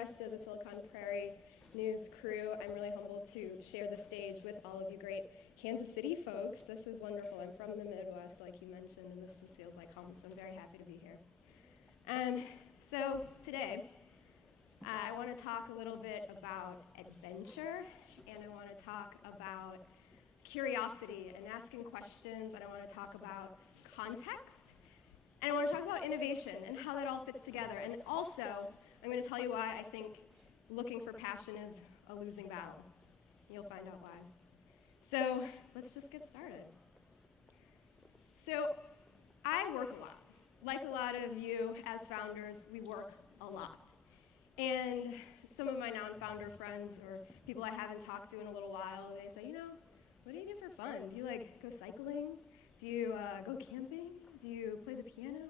rest of the Silicon Prairie News crew, I'm really humbled to share the stage with all of you great Kansas City folks. This is wonderful. I'm from the Midwest, like you mentioned, and this just feels like home, so I'm very happy to be here. So today, I want to talk a little bit about adventure, and I want to talk about curiosity and asking questions, and I want to talk about context, and I want to talk about innovation and how that all fits together. And also, I'm going to tell you why I think looking for passion is a losing battle. You'll find out why. So let's just get started. So I work a lot. Like a lot of you as founders, we work a lot. And some of my non-founder friends or people I haven't talked to in a little while, they say, what do you do for fun? Do you go cycling? Do you go camping? Do you play the piano?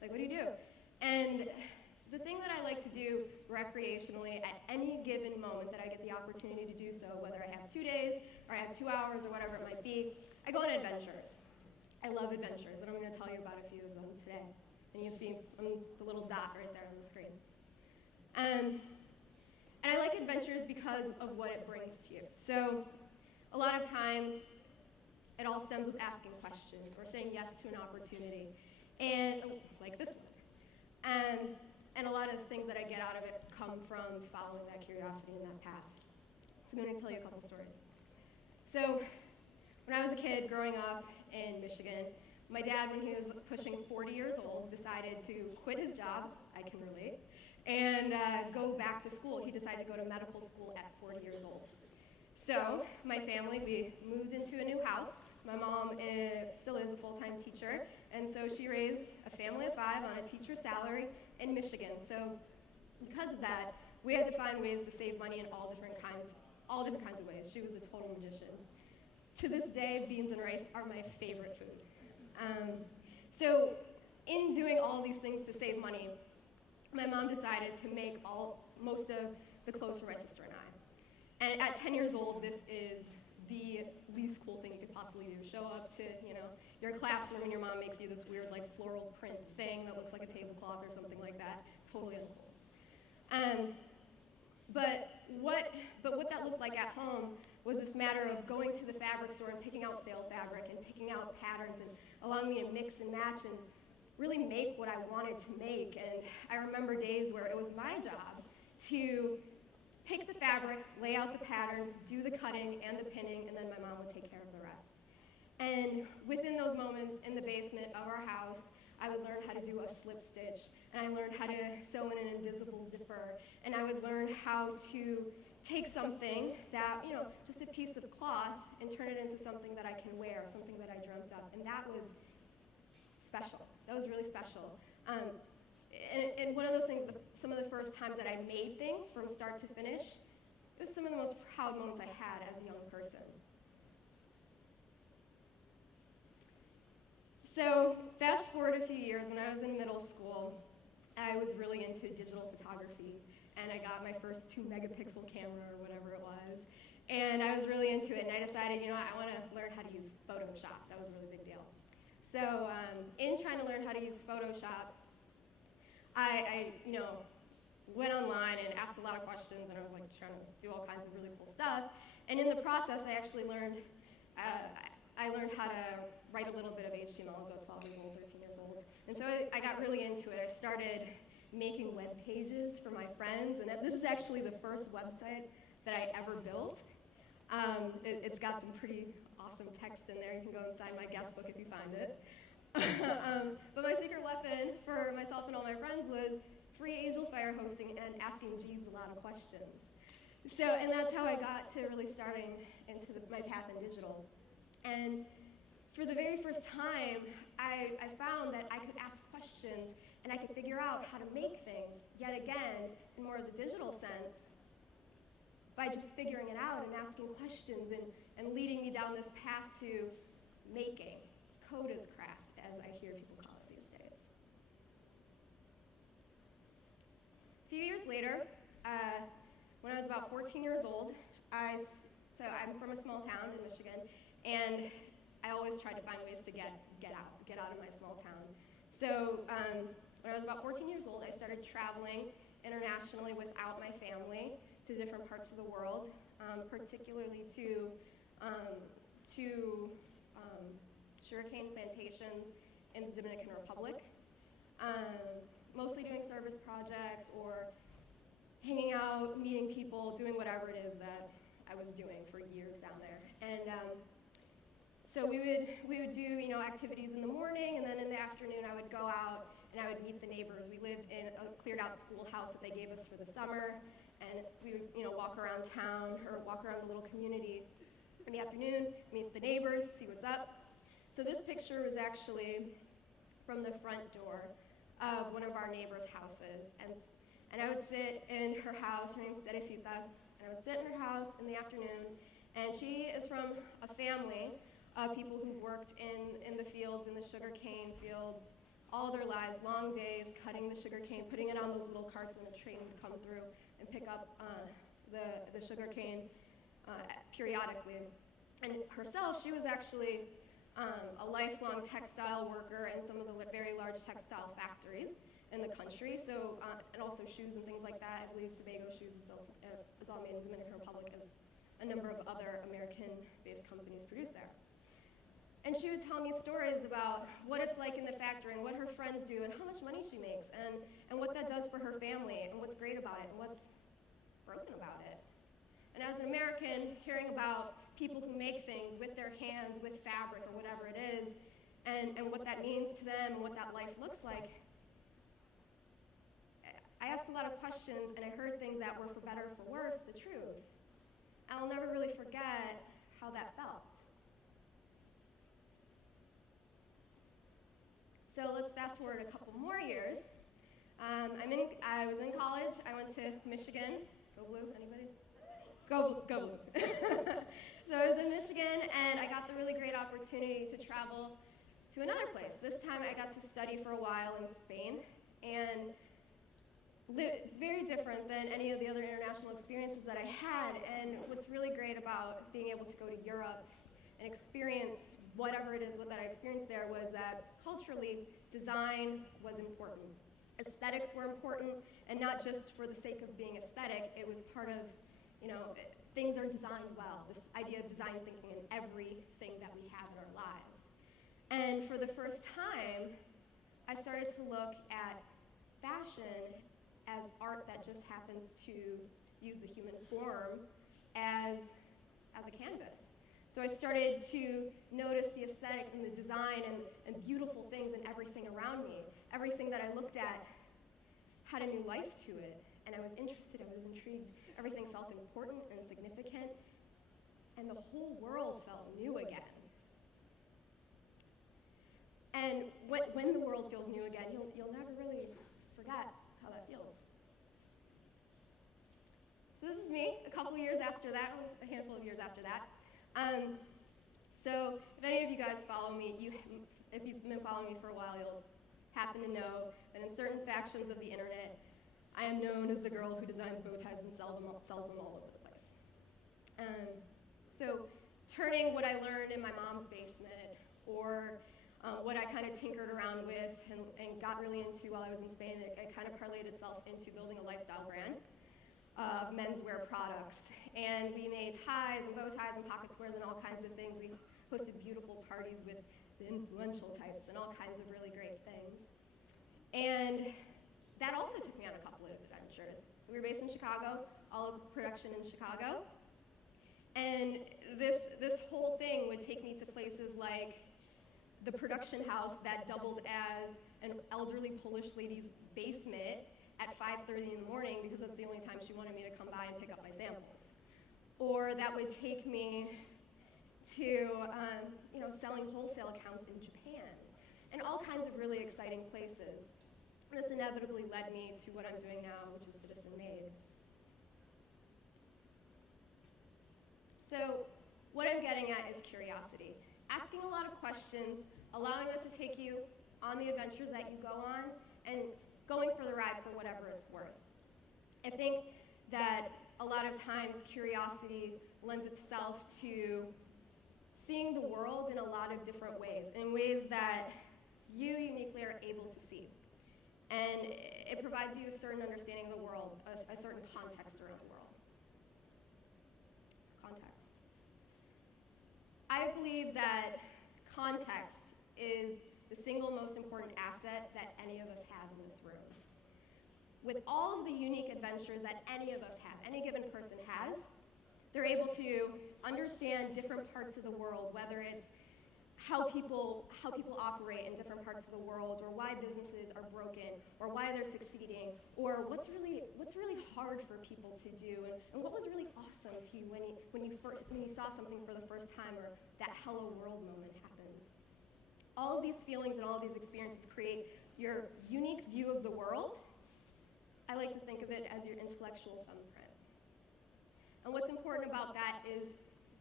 What do you do? And the thing that I like to do recreationally at any given moment that I get the opportunity to do so, whether I have 2 days or I have 2 hours or whatever it might be, I go on adventures. I love adventures, and I'm going to tell you about a few of them today. And you see the little dot right there on the screen. And I like adventures because of what it brings to you. So a lot of times, it all stems with asking questions or saying yes to an opportunity, and like this one. And a lot of the things that I get out of it come from following that curiosity and that path. So I'm going to tell you a couple stories. So when I was a kid growing up in Michigan, my dad, when he was pushing 40 years old, decided to quit his job, I can relate, and go back to school. He decided to go to medical school at 40 years old. So my family, we moved into a new house. My mom still is a full-time teacher, and so she raised a family of 5 on a teacher's salary in Michigan. So because of that, we had to find ways to save money in all different kinds of ways. She was a total magician. To this day, beans and rice are my favorite food. So in doing all these things to save money, my mom decided to make most of the clothes for my sister and I. And at 10 years old, this is the least cool thing you could possibly do. Show up to, your classroom and your mom makes you this weird, floral print thing that looks like a tablecloth or something like that. Totally uncool. But what that looked like at home was this matter of going to the fabric store and picking out sale fabric and picking out patterns and allowing me to mix and match and really make what I wanted to make. And I remember days where it was my job to pick the fabric, lay out the pattern, do the cutting and the pinning, and then my mom would take care of the rest. And within those moments in the basement of our house, I would learn how to do a slip stitch, and I learned how to sew in an invisible zipper, and I would learn how to take something that, just a piece of cloth, and turn it into something that I can wear, something that I dreamt up, and that was special. That was really special. And one of those things, some of the first times that I made things from start to finish, it was some of the most proud moments I had as a young person. So fast forward a few years, when I was in middle school, I was really into digital photography, and I got my first 2-megapixel camera or whatever it was, and I was really into it, and I decided, I want to learn how to use Photoshop. That was a really big deal. So in trying to learn how to use Photoshop, I went online and asked a lot of questions, and I was trying to do all kinds of really cool stuff. And in the process, I actually learned how to write a little bit of HTML. I was about 12 years old, 13 years old. And so I got really into it. I started making web pages for my friends, and this is actually the first website that I ever built. It's got some pretty awesome text in there. You can go inside my guest book if you find it. But my secret weapon for myself and all my friends was free Angelfire hosting and asking Jeeves a lot of questions. And that's how I got to really starting into my path in digital. And for the very first time, I found that I could ask questions and I could figure out how to make things, yet again, in more of the digital sense, by just figuring it out and asking questions and leading me down this path to making, code as craft, as I hear people call it these days. A few years later, when I was about 14 years old, so I'm from a small town in Michigan, and I always tried to find ways to get out of my small town. So when I was about 14 years old, I started traveling internationally without my family to different parts of the world, particularly to sugarcane plantations in the Dominican Republic, mostly doing service projects or hanging out, meeting people, doing whatever it is that I was doing for years down there. And so we would do activities in the morning, and then in the afternoon I would go out and I would meet the neighbors. We lived in a cleared out schoolhouse that they gave us for the summer, and we would walk around town or walk around the little community in the afternoon, meet the neighbors, see what's up. So this picture was actually from the front door of one of our neighbors' houses, and I would sit in her house. Her name's Teresita, and I would sit in her house in the afternoon, and she is from a family of people who worked in the fields, in the sugar cane fields, all their lives, long days, cutting the sugar cane, putting it on those little carts, and the train would come through and pick up the sugar cane periodically. And herself, she was actually a lifelong textile worker in some of the very large textile factories in the country, so and also shoes and things like that. I believe Sebago Shoes is all made in the Dominican Republic, as a number of other American-based companies produce there. And she would tell me stories about what it's like in the factory and what her friends do and how much money she makes and what that does for her family and what's great about it and what's broken about it. And as an American, hearing about people who make things with their hands, with fabric or whatever it is, and what that means to them and what that life looks like, I asked a lot of questions and I heard things that were, for better or for worse, the truth. I'll never really forget how that felt. So let's fast forward a couple more years. I was in college. I went to Michigan. Go Blue, anybody? Go Blue. So I was in Michigan, and I got the really great opportunity to travel to another place. This time I got to study for a while in Spain, and it's very different than any of the other international experiences that I had. And what's really great about being able to go to Europe and experience whatever it is that I experienced there was that culturally, design was important. Aesthetics were important, and not just for the sake of being aesthetic. It was part of, things are designed well, this idea of design thinking in everything that we have in our lives. And for the first time, I started to look at fashion as art that just happens to use the human form as a canvas. So I started to notice the aesthetic and the design and beautiful things in everything around me. Everything that I looked at had a new life to it, and I was interested, I was intrigued. Everything felt important and significant, and the whole world felt new again. And when the world feels new again, you'll never really forget how that feels. So this is me a couple years after that, a handful of years after that. So if any of you guys follow me, if you've been following me for a while, you'll happen to know that in certain factions of the internet, I am known as the girl who designs bow ties and sells them all over the place. So turning what I learned in my mom's basement, or what I kind of tinkered around with and got really into while I was in Spain, it kind of parlayed itself into building a lifestyle brand of menswear products. And we made ties and bow ties and pocket squares and all kinds of things. We hosted beautiful parties with the influential types and all kinds of really great things. And that also took me on a couple of adventures. So we were based in Chicago, all of the production in Chicago. And this whole thing would take me to places like the production house that doubled as an elderly Polish lady's basement at 5:30 in the morning because that's the only time she wanted me to come by and pick up my samples. Or that would take me to selling wholesale accounts in Japan and all kinds of really exciting places. And this inevitably led me to what I'm doing now, which is Citizen Made. So what I'm getting at is curiosity. Asking a lot of questions, allowing us to take you on the adventures that you go on, and going for the ride for whatever it's worth. I think that a lot of times curiosity lends itself to seeing the world in a lot of different ways, in ways that you uniquely are able to see. and it provides you a certain understanding of the world, a certain context around the world. So context. I believe that context is the single most important asset that any of us have in this room. With all of the unique adventures that any of us have, any given person has, they're able to understand different parts of the world, whether it's how people operate in different parts of the world, or why businesses are broken, or why they're succeeding, or what's really hard for people to do, and what was really awesome to you when you saw something for the first time, or that hello world moment happens. All of these feelings and all of these experiences create your unique view of the world. I like to think of it as your intellectual thumbprint. And what's important about that is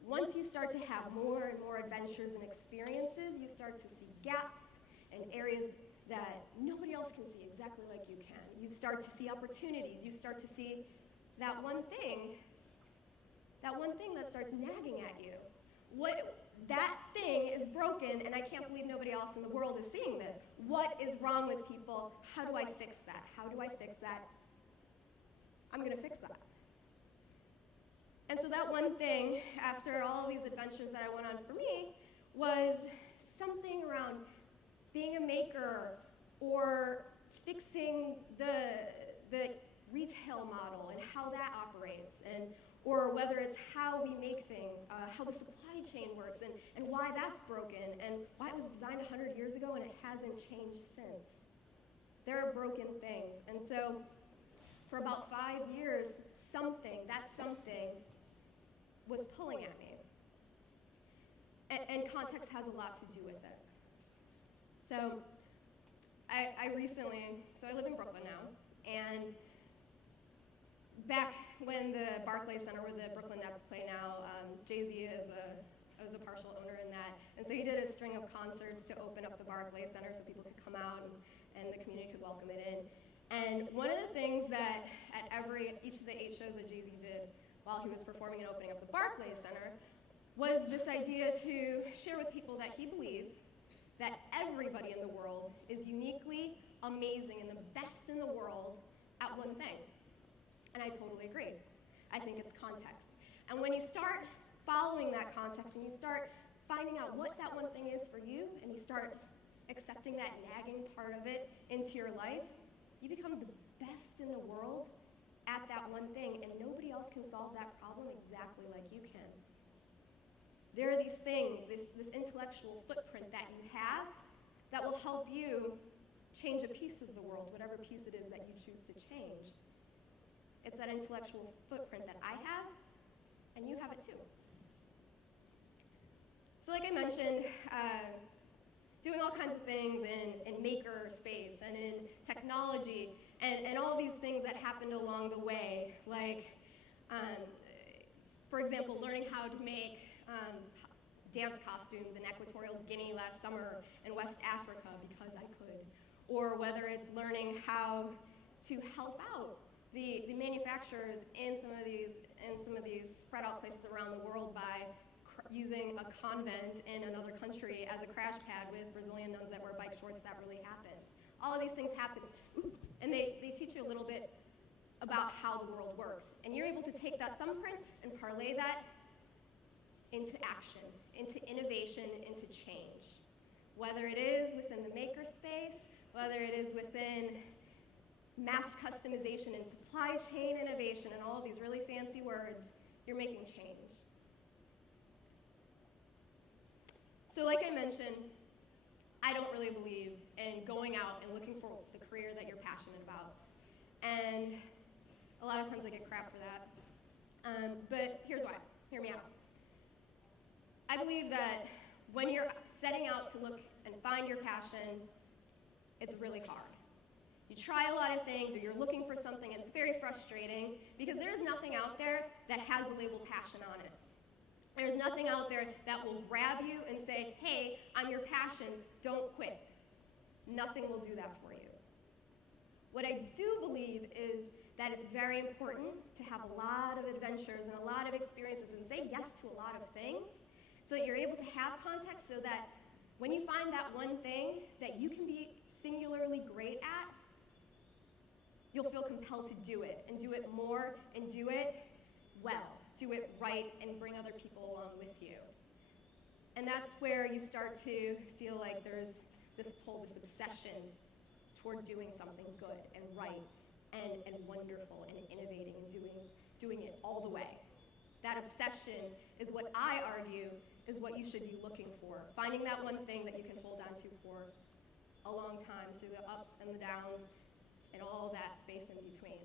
once you start to have more and more adventures and experiences, you start to see gaps and areas that nobody else can see exactly like you can. You start to see opportunities. You start to see that one thing that starts nagging at you. That thing is broken, and I can't believe nobody else in the world is seeing this. What is wrong with people? How do I fix that? How do I fix that? I'm going to fix that. And so that one thing, after all these adventures that I went on for me, was something around being a maker or fixing the retail model and how that operates, or whether it's how we make things, how the supply chain works, and why that's broken, and why it was designed 100 years ago and it hasn't changed since. There are broken things. And so for about 5 years, that something was pulling at me. And context has a lot to do with it. So I live in Brooklyn now, and back when the Barclays Center, where the Brooklyn Nets play now, Jay-Z is a partial owner in that. And so he did a string of concerts to open up the Barclays Center so people could come out and the community could welcome it in. And one of the things that at each of the 8 shows that Jay-Z did while he was performing and opening up the Barclays Center was this idea to share with people that he believes that everybody in the world is uniquely amazing and the best in the world at one thing. And I totally agree. I think it's context. And when you start following that context and you start finding out what that one thing is for you, and you start accepting that nagging part of it into your life, you become the best in the world at that one thing, and nobody else can solve that problem exactly like you can. There are these things, this intellectual footprint that you have that will help you change a piece of the world, whatever piece it is that you choose to change. It's that intellectual footprint that I have, and you have it too. So like I mentioned, doing all kinds of things in maker space and in technology and all these things that happened along the way, like, for example, learning how to make dance costumes in Equatorial Guinea last summer in West Africa because I could, or whether it's learning how to help out the manufacturers in some of these spread out places around the world by using a convent in another country as a crash pad with Brazilian nuns that wear bike shorts. That really happened. All of these things happen, and they teach you a little bit about how the world works. And you're able to take that thumbprint and parlay that into action, into innovation, into change. Whether it is within the maker space, whether it is within mass customization and supply chain innovation and all of these really fancy words, you're making change. So like I mentioned, I don't really believe in going out and looking for the career that you're passionate about. And a lot of times I get crap for that. But here's why. Hear me out. I believe that when you're setting out to look and find your passion, it's really hard. You try a lot of things, or you're looking for something, and it's very frustrating because there is nothing out there that has the label passion on it. There's nothing out there that will grab you and say, hey, I'm your passion, don't quit. Nothing will do that for you. What I do believe is that it's very important to have a lot of adventures and a lot of experiences and say yes to a lot of things so that you're able to have context, so that when you find that one thing that you can be singularly great at, you'll feel compelled to do it, and do it more, and do it well. Do it right, and bring other people along with you. And that's where you start to feel like there's this pull, this obsession toward doing something good and right and wonderful and innovating and doing it all the way. That obsession is what I argue is what you should be looking for. Finding that one thing that you can hold on to for a long time through the ups and the downs and all that space in between.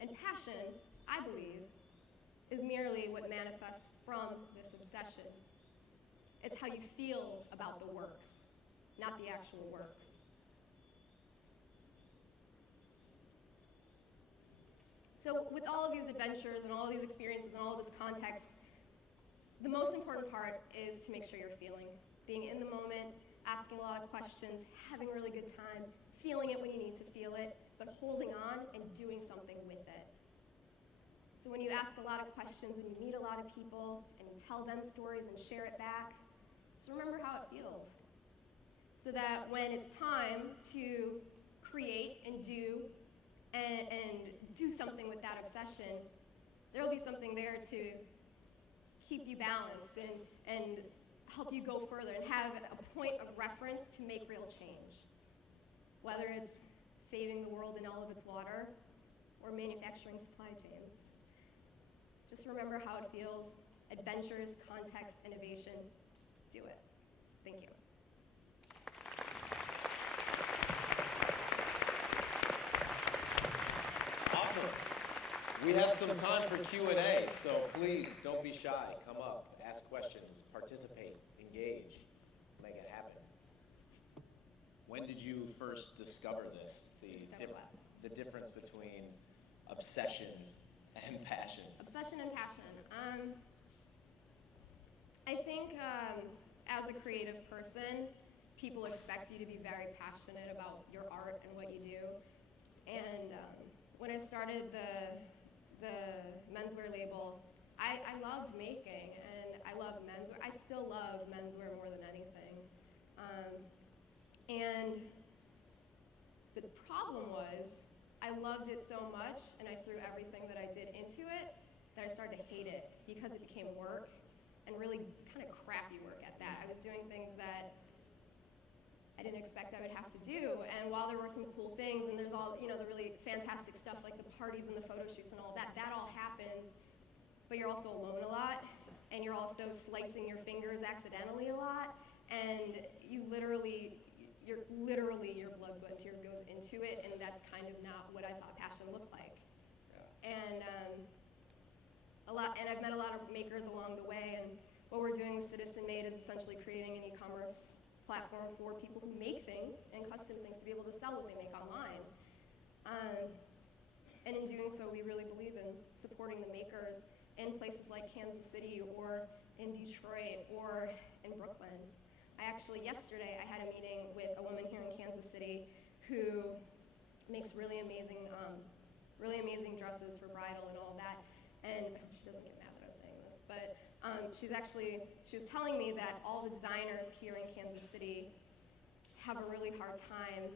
And passion, I believe, is merely what manifests from this obsession. It's how you feel about the works, not the actual works. So with all of these adventures and all of these experiences and all of this context, the most important part is to make sure you're being in the moment, asking a lot of questions, having a really good time, feeling it when you need to feel it, but holding on and doing something with it. So when you ask a lot of questions and you meet a lot of people and you tell them stories and share it back, just remember how it feels. So that when it's time to create and do something with that obsession, there will be something there to keep you balanced and help you go further and have a point of reference to make real change. Whether it's saving the world in all of its water or manufacturing supply chains. Just remember how it feels. Adventures, context, innovation. Do it. Thank you. Awesome. We have some time for Q&A, so please don't be shy. Come up, ask questions, participate, engage, make it happen. When did you first discover this, the difference between obsession and passion? Obsession and passion. I think as a creative person, people expect you to be very passionate about your art and what you do. And when I started the menswear label, I loved making, and I love menswear. I still love menswear more than anything. And the problem was, I loved it so much, and I threw everything that I did into it, that I started to hate it because it became work, and really kind of crappy work at that. I was doing things that I didn't expect I would have to do, and while there were some cool things, and there's all, the really fantastic stuff like the parties and the photo shoots and all that all happens, but you're also alone a lot, and you're also slicing your fingers accidentally a lot, and your blood, sweat, and tears goes into it, and that's kind of not what I thought passion looked like. Yeah. And I've met a lot of makers along the way, and what we're doing with Citizen Made is essentially creating an e-commerce platform for people who make things and custom things to be able to sell what they make online. And in doing so, we really believe in supporting the makers in places like Kansas City or in Detroit or in Brooklyn. Yesterday, I had a meeting with a woman here in Kansas City who makes really amazing dresses for bridal and all that. And she doesn't get mad that I'm saying this, but she was telling me that all the designers here in Kansas City have a really hard time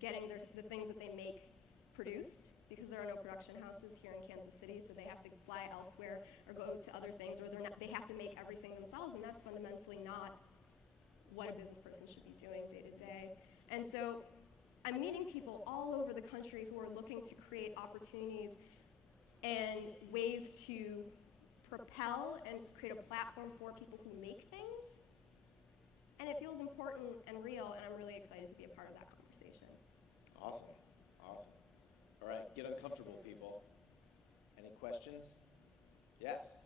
getting the things that they make produced because there are no production houses here in Kansas City, so they have to fly elsewhere or go to other things, or they have to make everything themselves, and that's fundamentally not what a business person should be doing day to day. And so I'm meeting people all over the country who are looking to create opportunities and ways to propel and create a platform for people who make things. And it feels important and real, and I'm really excited to be a part of that conversation. Awesome. All right, get uncomfortable, people. Any questions? Yes.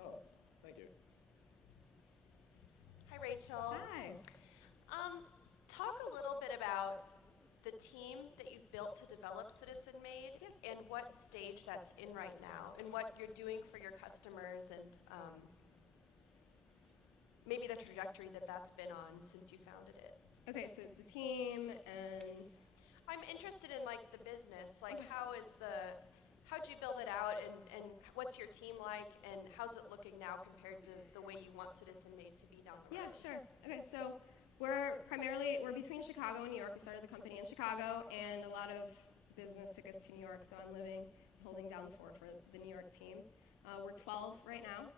Oh, thank you. Hi, Rachel. Hi. Talk a little bit about the team that you've built to develop Citizen Made and what stage that's in right now and what you're doing for your customers and maybe the trajectory that that's been on since you founded it. Okay, so the team and... I'm interested in the business, how'd you build it out and what's your team like and how's it looking now compared to the way you want Citizen Made to be down the road? Yeah, sure. Okay, so we're between Chicago and New York. We started the company in Chicago, and a lot of business took us to New York, so I'm holding down the fort for the New York team. We're 12 right now.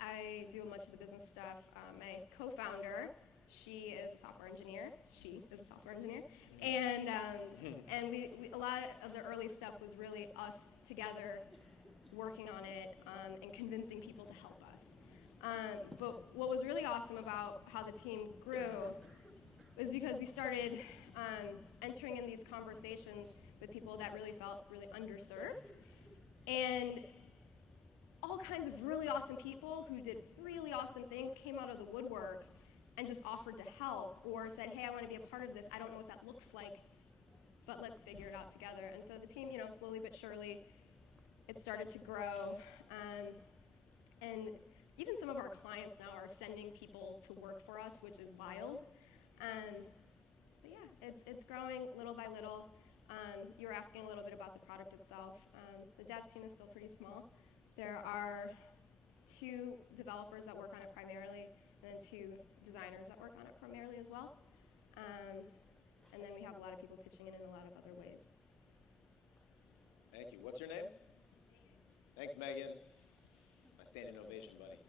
I do a bunch of the business stuff. My co-founder, she is a software engineer. And we a lot of the early stuff was really us together working on it and convincing people to help us. But what was really awesome about how the team grew was because we started entering in these conversations with people that really felt really underserved. And all kinds of really awesome people who did really awesome things came out of the woodwork and just offered to help or said, hey, I want to be a part of this. I don't know what that looks like, but let's figure it out together. And so the team, slowly but surely, it started to grow. And even some of our clients now are sending people to work for us, which is wild. But yeah, it's growing little by little. You were asking a little bit about the product itself. The dev team is still pretty small. There are 2 developers that work on it primarily, and then 2 designers that work on it primarily as well. And then we have a lot of people pitching in a lot of other ways. Thank you. What's your name? Thanks, Megan. My standing ovation, buddy.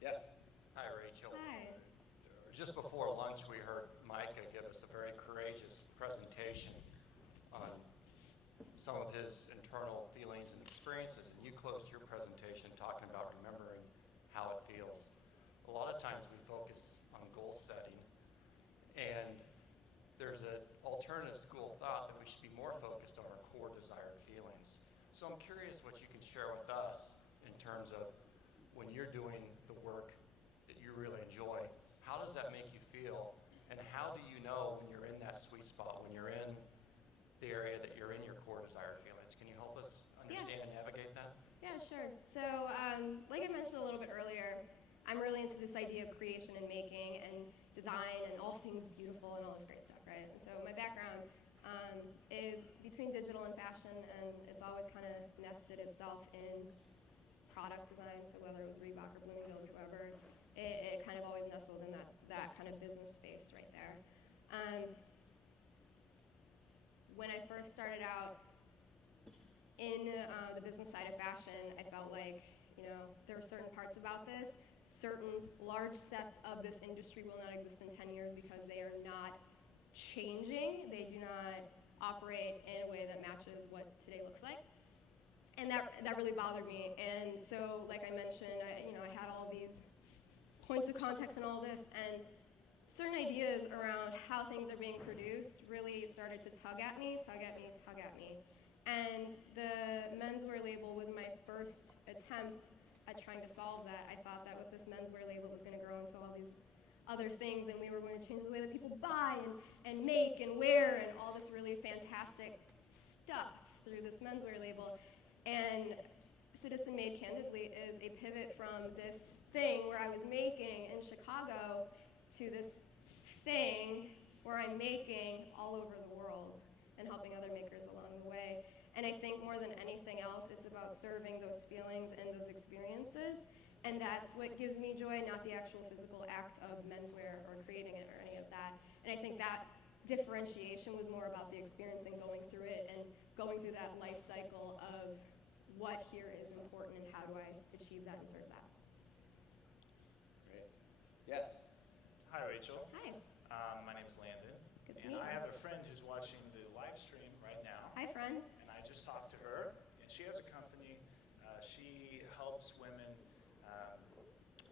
Yes? Hi, Rachel. Hi. Just before lunch, we heard Micah give us a very courageous presentation on some of his internal feelings and experiences, and you closed your presentation talking about remembering how it feels. A lot of times we focus on goal setting, and there's an alternative school of thought that we should be more focused on our core desired feelings. So I'm curious what you can share with us in terms of when you're doing the work that you really enjoy, how does that make you feel? And how do you know when you're in that sweet spot, when you're in the area that you're in your core desired feelings? Can you help us understand and navigate that? Yeah, sure. So, like I mentioned a little bit earlier, I'm really into this idea of creation and making and design and all things beautiful and all this great stuff, right? And so my background is between digital and fashion, and it's always kind of nested itself in product design. So whether it was Reebok or Bloomingdale's or whoever, it kind of always nestled in that kind of business space right there. When I first started out in the business side of fashion, I felt like, there were certain parts about this. Certain large sets of this industry will not exist in 10 years because they are not changing. They do not operate in a way that matches what today looks like. And that really bothered me. And so, like I mentioned, I had all these points of context and all this, and certain ideas around how things are being produced really started to tug at me. And the menswear label was my first attempt at trying to solve that. I thought that with this menswear label it was going to grow into all these other things, and we were going to change the way that people buy and make and wear and all this really fantastic stuff through this menswear label. And Citizen Made, candidly, is a pivot from this thing where I was making in Chicago to this thing where I'm making all over the world and helping other makers along the way. And I think more than anything else, it's about serving those feelings and those experiences. And that's what gives me joy, not the actual physical act of menswear or creating it or any of that. And I think that differentiation was more about the experience and going through it and going through that life cycle of what here is important and how do I achieve that and serve that. Great. Yes? Hi, Rachel. Hi. My name's Landon. Good to and meet I you. have a friend who's watching the live stream right now. Hi, friend. And I just talked to her, and she has a company. She helps women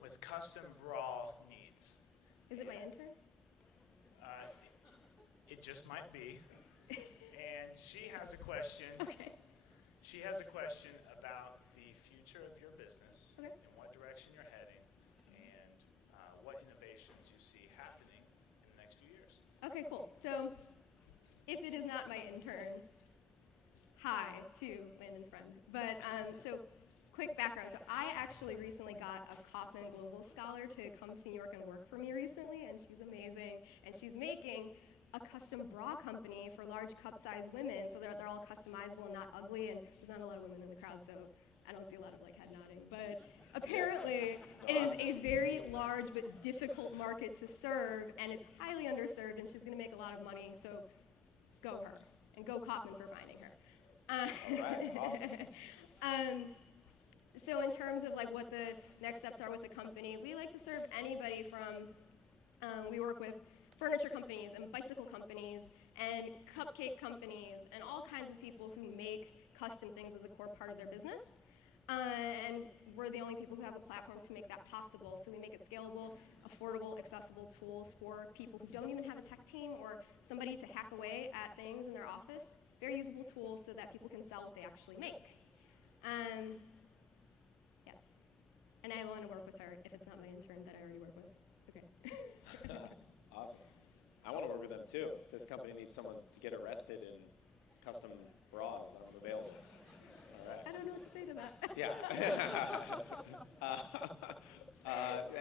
with custom bra needs. Is it my intern? It just might be. And she has a question. Okay. She has a question about the future of your business, Okay. and what direction you're heading, and what innovations you see happening in the next few years. Okay, cool. So, if it is not my intern, hi to Landon's friend. But, so, quick background. So, I actually recently got a Kauffman Global Scholar to come to New York and work for me recently, and she's amazing. And she's making a custom bra company for large cup-sized women, so they're all customizable and not ugly, and there's not a lot of women in the crowd, so I don't see a lot of head nodding. But apparently, it is a very large but difficult market to serve, and it's highly underserved, and she's gonna make a lot of money, so go her, and go Kaufman for finding her. All right, awesome. So in terms of like what the next steps are with the company, we like to serve anybody from, we work with furniture companies and bicycle companies and cupcake companies and all kinds of people who make custom things as a core part of their business. And we're the only people who have a platform to make that possible. So we make it scalable, affordable, accessible tools for people who don't even have a tech team or somebody to hack away at things in their office. Very usable tools so that people can sell what they actually make. Yes. And I want to work with her if it's not my intern that I already work with. Okay. Awesome. I want to work with them too. If this company needs someone to get arrested in custom bras, I'm available. All right. I don't know what to say to that. Yeah.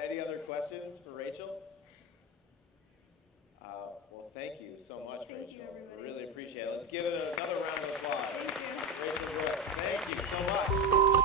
Any other questions for Rachel? Well, thank you so much, Thank you, Rachel. everybody. We really appreciate it. Let's give it another round of applause. Thank you. Rachel Brooks, thank you so much.